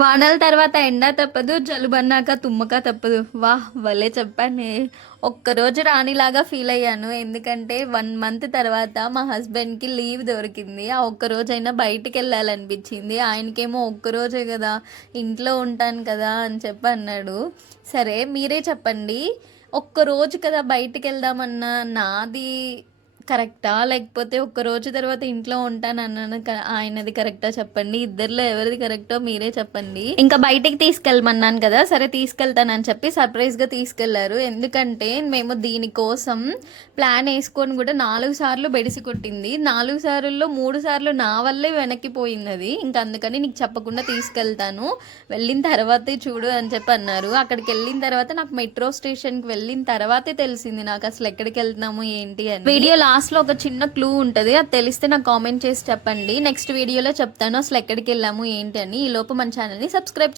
వానల తర్వాత ఎండ తప్పదు, జలుబన్నాక తుమ్మక తప్పదు. వాహ్! భలే చెప్పానే. ఒక్కరోజు రాణిలాగా ఫీల్ అయ్యాను. ఎందుకంటే 1 మంత్ తర్వాత మా హస్బెండ్‌కి లీవ్ దొరికింది. ఆ ఒక్కరోజైనా బయటికెళ్ళాలనిపించింది. ఆయనకేమో ఒక్కరోజే గదా! ఇంట్లో ఉంటాను కదా! అని చెప్పి అన్నాడు. సరే మీరే చెప్పండి. ఒక్కరోజు కదా బయటికెళ్దామన్నా నాది కరెక్టా? లేకపోతే ఒక్కరోజు తర్వాత ఇంట్లో ఉంటానన్నాను ఆయనది కరెక్టా చెప్పండి. ఇద్దరిలో ఎవరిది కరెక్టో మీరే చెప్పండి. ఇంకా బయటికి తీసుకెళ్ళమన్నాను కదా! సరే తీసుకెళ్తానని చెప్పి సర్ప్రైజ్‌గా తీసుకెళ్లారు. ఎందుకంటే మేము దీనికోసం ప్లాన్ యేసుకొని కూడా 4 సార్లు బెడిసి కొట్టింది. 4 సార్లులో 3 సార్లు నా వల్లే వెనక్కిపోయిందది. ఇంక అందుకని నీకు చెప్పకుండా తీసుకెళ్తాను. వెళ్ళిన తర్వాతే చూడు అని చెప్పి అన్నారు. అక్కడికెళ్ళిన తర్వాత నాకు మెట్రో స్టేషన్‌కి వెళ్ళిన తర్వాతే తెలిసింది నాకు అసలు ఎక్కడికెళ్తున్నాము ఏంటి అని. వీడియో లాస్ట్‌లో ఒక చిన్న క్లూ ఉంటది. అది తెలిస్తే నాకు కామెంట్ చేసి చెప్పండి. నెక్స్ట్ వీడియోలో చెప్తాను అసలు ఎక్కడికెళ్ళాము ఏంటి అని. ఈలోపు మన ఛానల్‌ని సబ్స్క్రైబ్